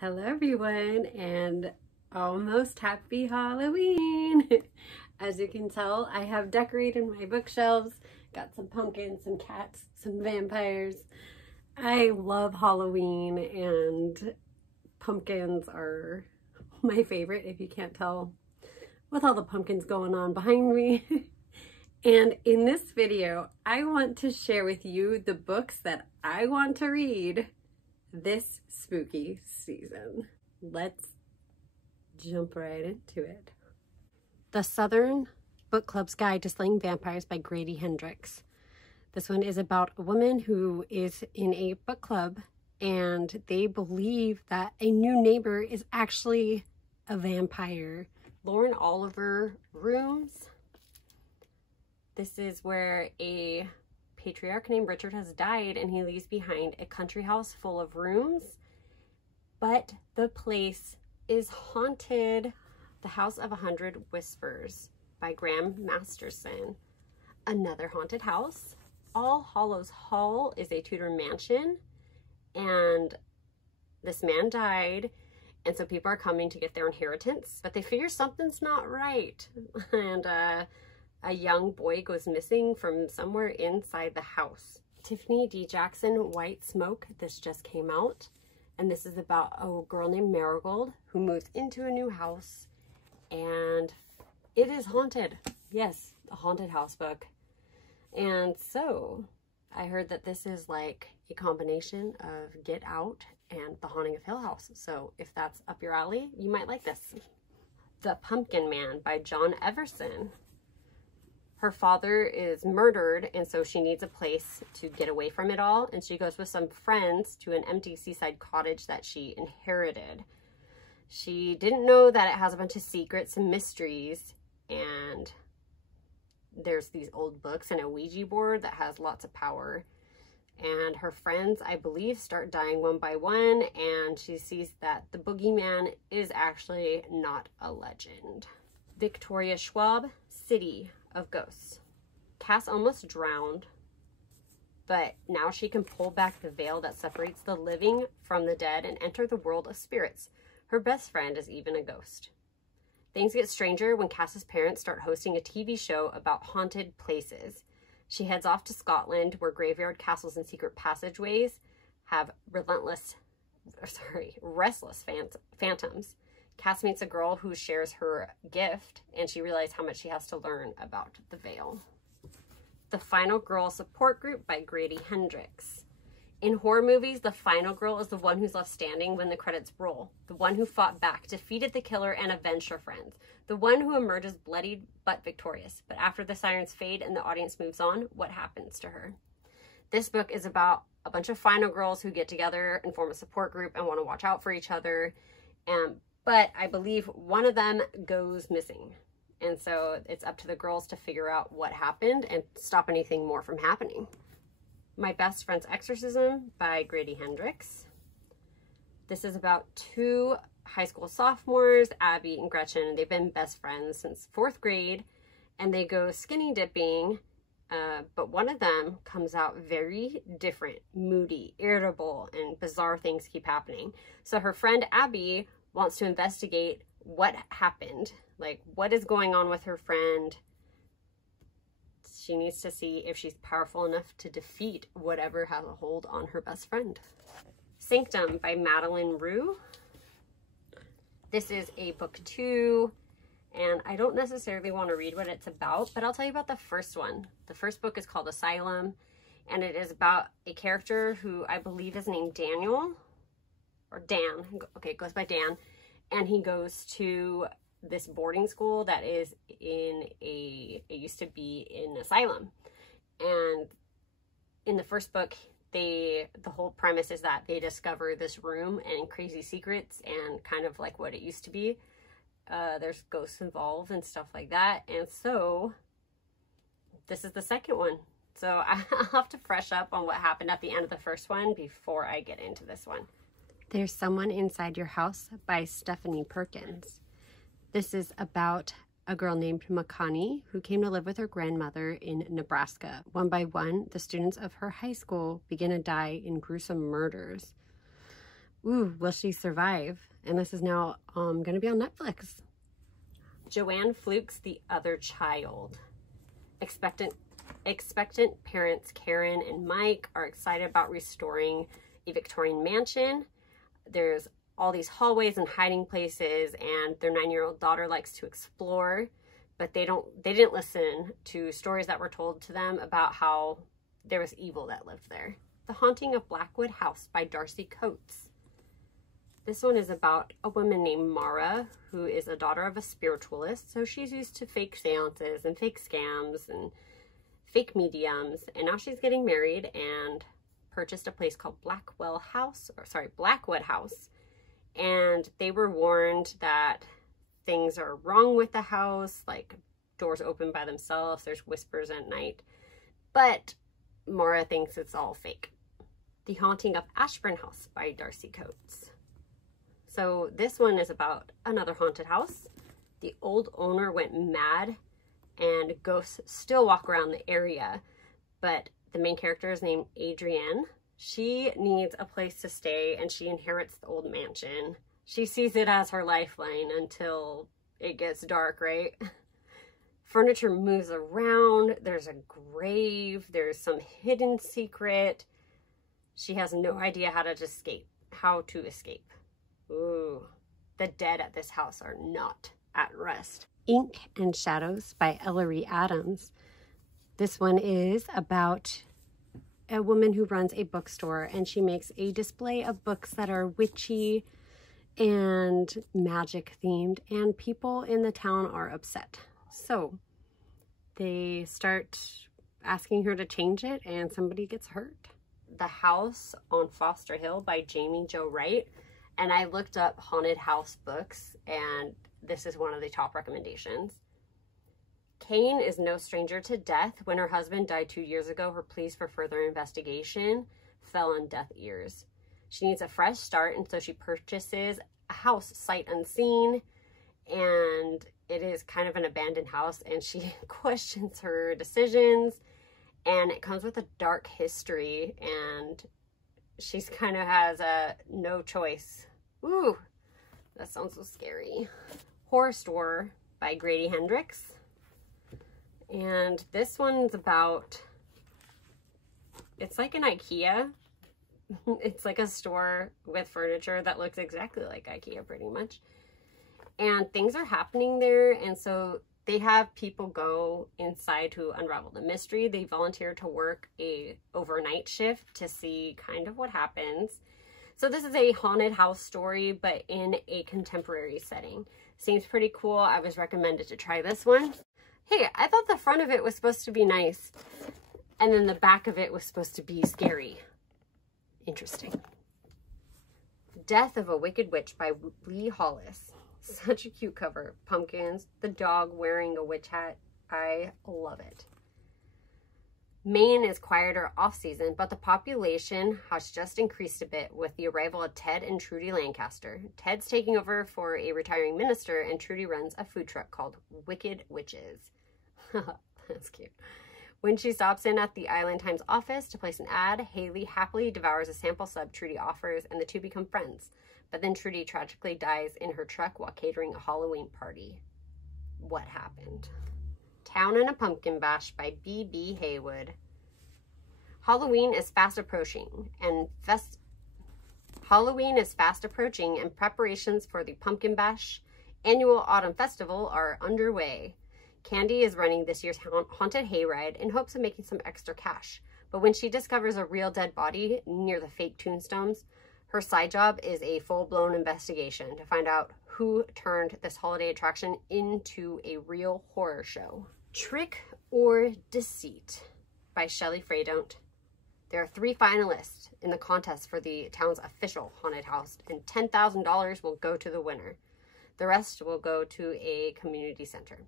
Hello everyone, and almost happy Halloween. As you can tell, I have decorated my bookshelves, got some pumpkins, some cats, some vampires. I love Halloween, and pumpkins are my favorite, if you can't tell, with all the pumpkins going on behind me. And in this video, I want to share with you the books that I want to read this spooky season. Let's jump right into it. The Southern Book Club's Guide to Slaying Vampires by Grady Hendrix. This one is about a woman who is in a book club and they believe that a new neighbor is actually a vampire. Lauren Oliver rooms. This is where a patriarch named Richard has died and he leaves behind a country house full of rooms, but the place is haunted. The House of 100 Whispers by Graham Masterson. Another haunted house. All Hallows Hall is a Tudor mansion, and this man died, and so people are coming to get their inheritance, but they figure something's not right, and a young boy goes missing from somewhere inside the house. Tiffany D. Jackson, White Smoke. This just came out. And this is about a girl named Marigold who moves into a new house. And it is haunted. Yes, a haunted house book. And so I heard that this is like a combination of Get Out and The Haunting of Hill House. So if that's up your alley, you might like this. The Pumpkin Man by John Everson. Her father is murdered, and so she needs a place to get away from it all, and she goes with some friends to an empty seaside cottage that she inherited. She didn't know that it has a bunch of secrets and mysteries, and there's these old books and a Ouija board that has lots of power. And her friends, I believe, start dying one by one, and she sees that the boogeyman is actually not a legend. Victoria Schwab, City of Ghosts. Cass almost drowned, but now she can pull back the veil that separates the living from the dead and enter the world of spirits. Her best friend is even a ghost. Things get stranger when Cass's parents start hosting a TV show about haunted places. She heads off to Scotland, where graveyard castles and secret passageways have restless phantoms. Cass meets a girl who shares her gift, and she realizes how much she has to learn about the veil. The Final Girl Support Group by Grady Hendrix. In horror movies, the final girl is the one who's left standing when the credits roll, the one who fought back, defeated the killer, and avenged her friends, the one who emerges bloodied but victorious. But after the sirens fade and the audience moves on, what happens to her? This book is about a bunch of final girls who get together and form a support group and want to watch out for each other, but I believe one of them goes missing. And so it's up to the girls to figure out what happened and stop anything more from happening. My Best Friend's Exorcism by Grady Hendrix. This is about two high school sophomores, Abby and Gretchen, and they've been best friends since 4th grade, and they go skinny dipping, but one of them comes out very different, moody, irritable, and bizarre things keep happening. So her friend Abby wants to investigate what happened, like what is going on with her friend. She needs to see if she's powerful enough to defeat whatever has a hold on her best friend. Sanctum by Madeline Rue. This is a book 2, and I don't necessarily want to read what it's about, but I'll tell you about the first one. The first book is called Asylum, and it is about a character who I believe is named Daniel, or Dan. Okay, it goes by Dan, and he goes to this boarding school that is in it used to be an asylum. And in the first book, the whole premise is that they discover this room and crazy secrets and kind of like what it used to be. There's ghosts involved and stuff like that. And so this is the second one. So I'll have to fresh up on what happened at the end of the first one before I get into this one. There's Someone Inside Your House by Stephanie Perkins. This is about a girl named Makani who came to live with her grandmother in Nebraska. One by one, the students of her high school begin to die in gruesome murders. Ooh, will she survive? And this is now going to be on Netflix. Joanne Fluke's The Other Child. Expectant parents Karen and Mike are excited about restoring a Victorian mansion. There's all these hallways and hiding places, and their 9-year-old daughter likes to explore, but they didn't listen to stories that were told to them about how there was evil that lived there. The Haunting of Blackwood House by Darcy Coates. This one is about a woman named Mara, who is a daughter of a spiritualist. So she's used to fake seances and fake scams and fake mediums. And now she's getting married and purchased a place called Blackwood House. And they were warned that things are wrong with the house, like doors open by themselves, there's whispers at night. But Mara thinks it's all fake. The Haunting of Ashburn House by Darcy Coates. So this one is about another haunted house. The old owner went mad and ghosts still walk around the area, but the main character is named Adrienne. She needs a place to stay and she inherits the old mansion. She sees it as her lifeline until it gets dark, right? Furniture moves around, there's a grave, there's some hidden secret. She has no idea how to escape. Ooh, the dead at this house are not at rest. Ink and Shadows by Ellery Adams. This one is about a woman who runs a bookstore, and she makes a display of books that are witchy and magic themed, and people in the town are upset. So they start asking her to change it, and somebody gets hurt. The House on Foster Hill by Jamie Jo Wright. And I looked up haunted house books, and this is one of the top recommendations. Kane is no stranger to death. When her husband died 2 years ago, her pleas for further investigation fell on deaf ears. She needs a fresh start, and so she purchases a house sight unseen, and it is kind of an abandoned house, and she questions her decisions, and it comes with a dark history, and she's kind of has a no choice. Ooh, that sounds so scary. Horror Store by Grady Hendricks. And this one's about, it's like an IKEA. It's like a store with furniture that looks exactly like IKEA pretty much. And things are happening there, and so they have people go inside to unravel the mystery. They volunteer to work a overnight shift to see kind of what happens. So this is a haunted house story, but in a contemporary setting. Seems pretty cool. I was recommended to try this one. Hey, I thought the front of it was supposed to be nice, and then the back of it was supposed to be scary. Interesting. Death of a Wicked Witch by Lee Hollis. Such a cute cover. Pumpkins, the dog wearing a witch hat. I love it. Maine is quieter off-season, but the population has just increased a bit with the arrival of Ted and Trudy Lancaster. Ted's taking over for a retiring minister, and Trudy runs a food truck called Wicked Witches. That's cute. When she stops in at the Island Times office to place an ad, Haley happily devours a sample sub Trudy offers, and the two become friends. But then Trudy tragically dies in her truck while catering a Halloween party. What happened? Town and a Pumpkin Bash by B.B. Haywood. Halloween is fast approaching, and preparations for the Pumpkin Bash annual autumn festival are underway. Candy is running this year's haunted hayride in hopes of making some extra cash. But when she discovers a real dead body near the fake tombstones, her side job is a full-blown investigation to find out who turned this holiday attraction into a real horror show. Trick or Deceit by Shelley Freydont. There are 3 finalists in the contest for the town's official haunted house, and $10,000 will go to the winner. The rest will go to a community center.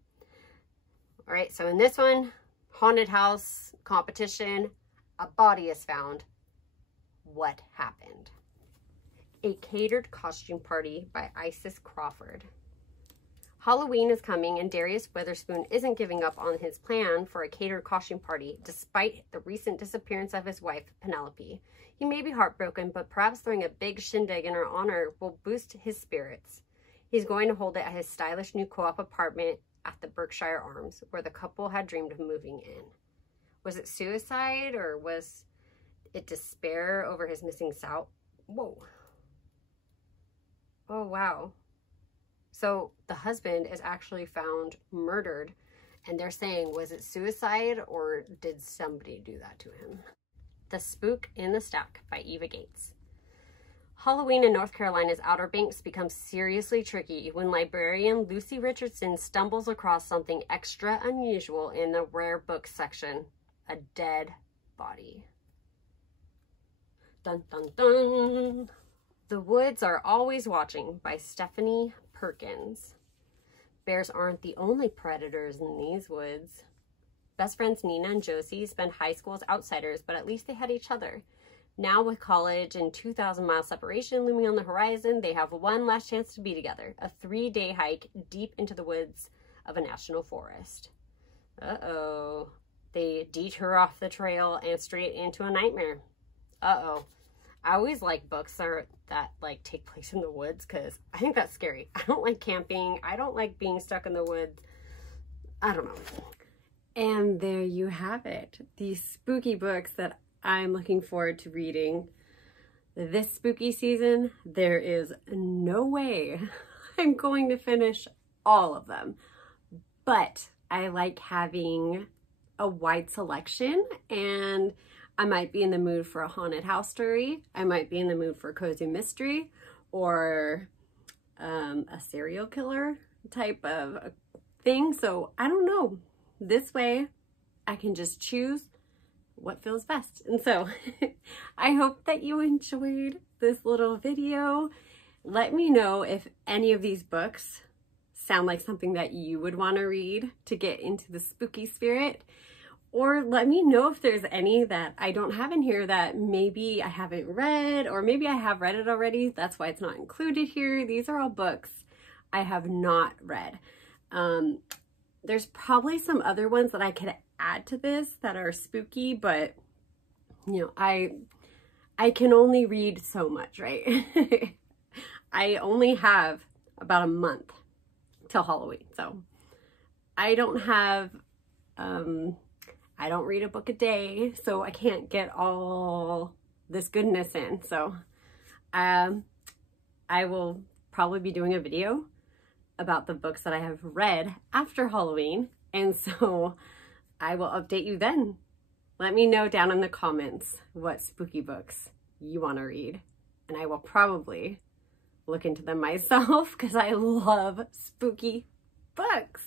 All right, so in this one, haunted house competition, a body is found. What happened? A Catered Costume Party by Isis Crawford. Halloween is coming, and Darius Witherspoon isn't giving up on his plan for a catered costume party, despite the recent disappearance of his wife, Penelope. He may be heartbroken, but perhaps throwing a big shindig in her honor will boost his spirits. He's going to hold it at his stylish new co-op apartment at the Berkshire Arms, where the couple had dreamed of moving in. Was it suicide, or was it despair over his missing soul? Whoa. Oh, wow. So the husband is actually found murdered, and they're saying, was it suicide or did somebody do that to him? The Spook in the Stack by Eva Gates. Halloween in North Carolina's Outer Banks becomes seriously tricky when librarian Lucy Richardson stumbles across something extra unusual in the rare books section, a dead body. Dun dun dun! The Woods Are Always Watching by Stephanie Perkins. Bears aren't the only predators in these woods. Best friends Nina and Josie spend high school as outsiders, but at least they had each other. Now with college and 2,000-mile separation looming on the horizon, they have one last chance to be together. A 3-day hike deep into the woods of a national forest. Uh-oh. They detour off the trail and straight into a nightmare. Uh-oh. I always like books that like take place in the woods because I think that's scary. I don't like camping. I don't like being stuck in the woods. I don't know. And there you have it. These spooky books that I'm looking forward to reading this spooky season. There is no way I'm going to finish all of them, but I like having a wide selection, and I might be in the mood for a haunted house story. I might be in the mood for a cozy mystery, or a serial killer type of thing. So I don't know. This way I can just choose what feels best. And so I hope that you enjoyed this little video. Let me know if any of these books sound like something that you would want to read to get into the spooky spirit. Or let me know if there's any that I don't have in here that maybe I haven't read, or maybe I have read it already. That's why it's not included here. These are all books I have not read. There's probably some other ones that I could add to this that are spooky, but you know, I can only read so much, right? I only have about a month till Halloween. So I don't have, I don't read a book a day, so I can't get all this goodness in. So I will probably be doing a video about the books that I have read after Halloween, and so I will update you then. Let me know down in the comments what spooky books you want to read, and I will probably look into them myself because I love spooky books.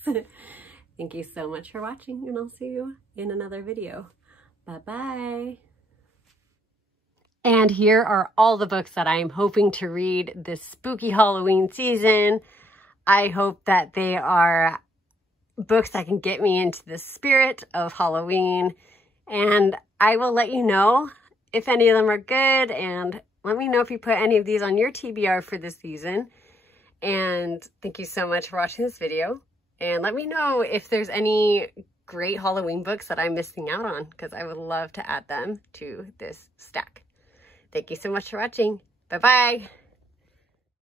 Thank you so much for watching, and I'll see you in another video. Bye-bye. And here are all the books that I am hoping to read this spooky Halloween season. I hope that they are books that can get me into the spirit of Halloween. And I will let you know if any of them are good, and let me know if you put any of these on your TBR for this season. And thank you so much for watching this video. And let me know if there's any great Halloween books that I'm missing out on, because I would love to add them to this stack. Thank you so much for watching. Bye-bye.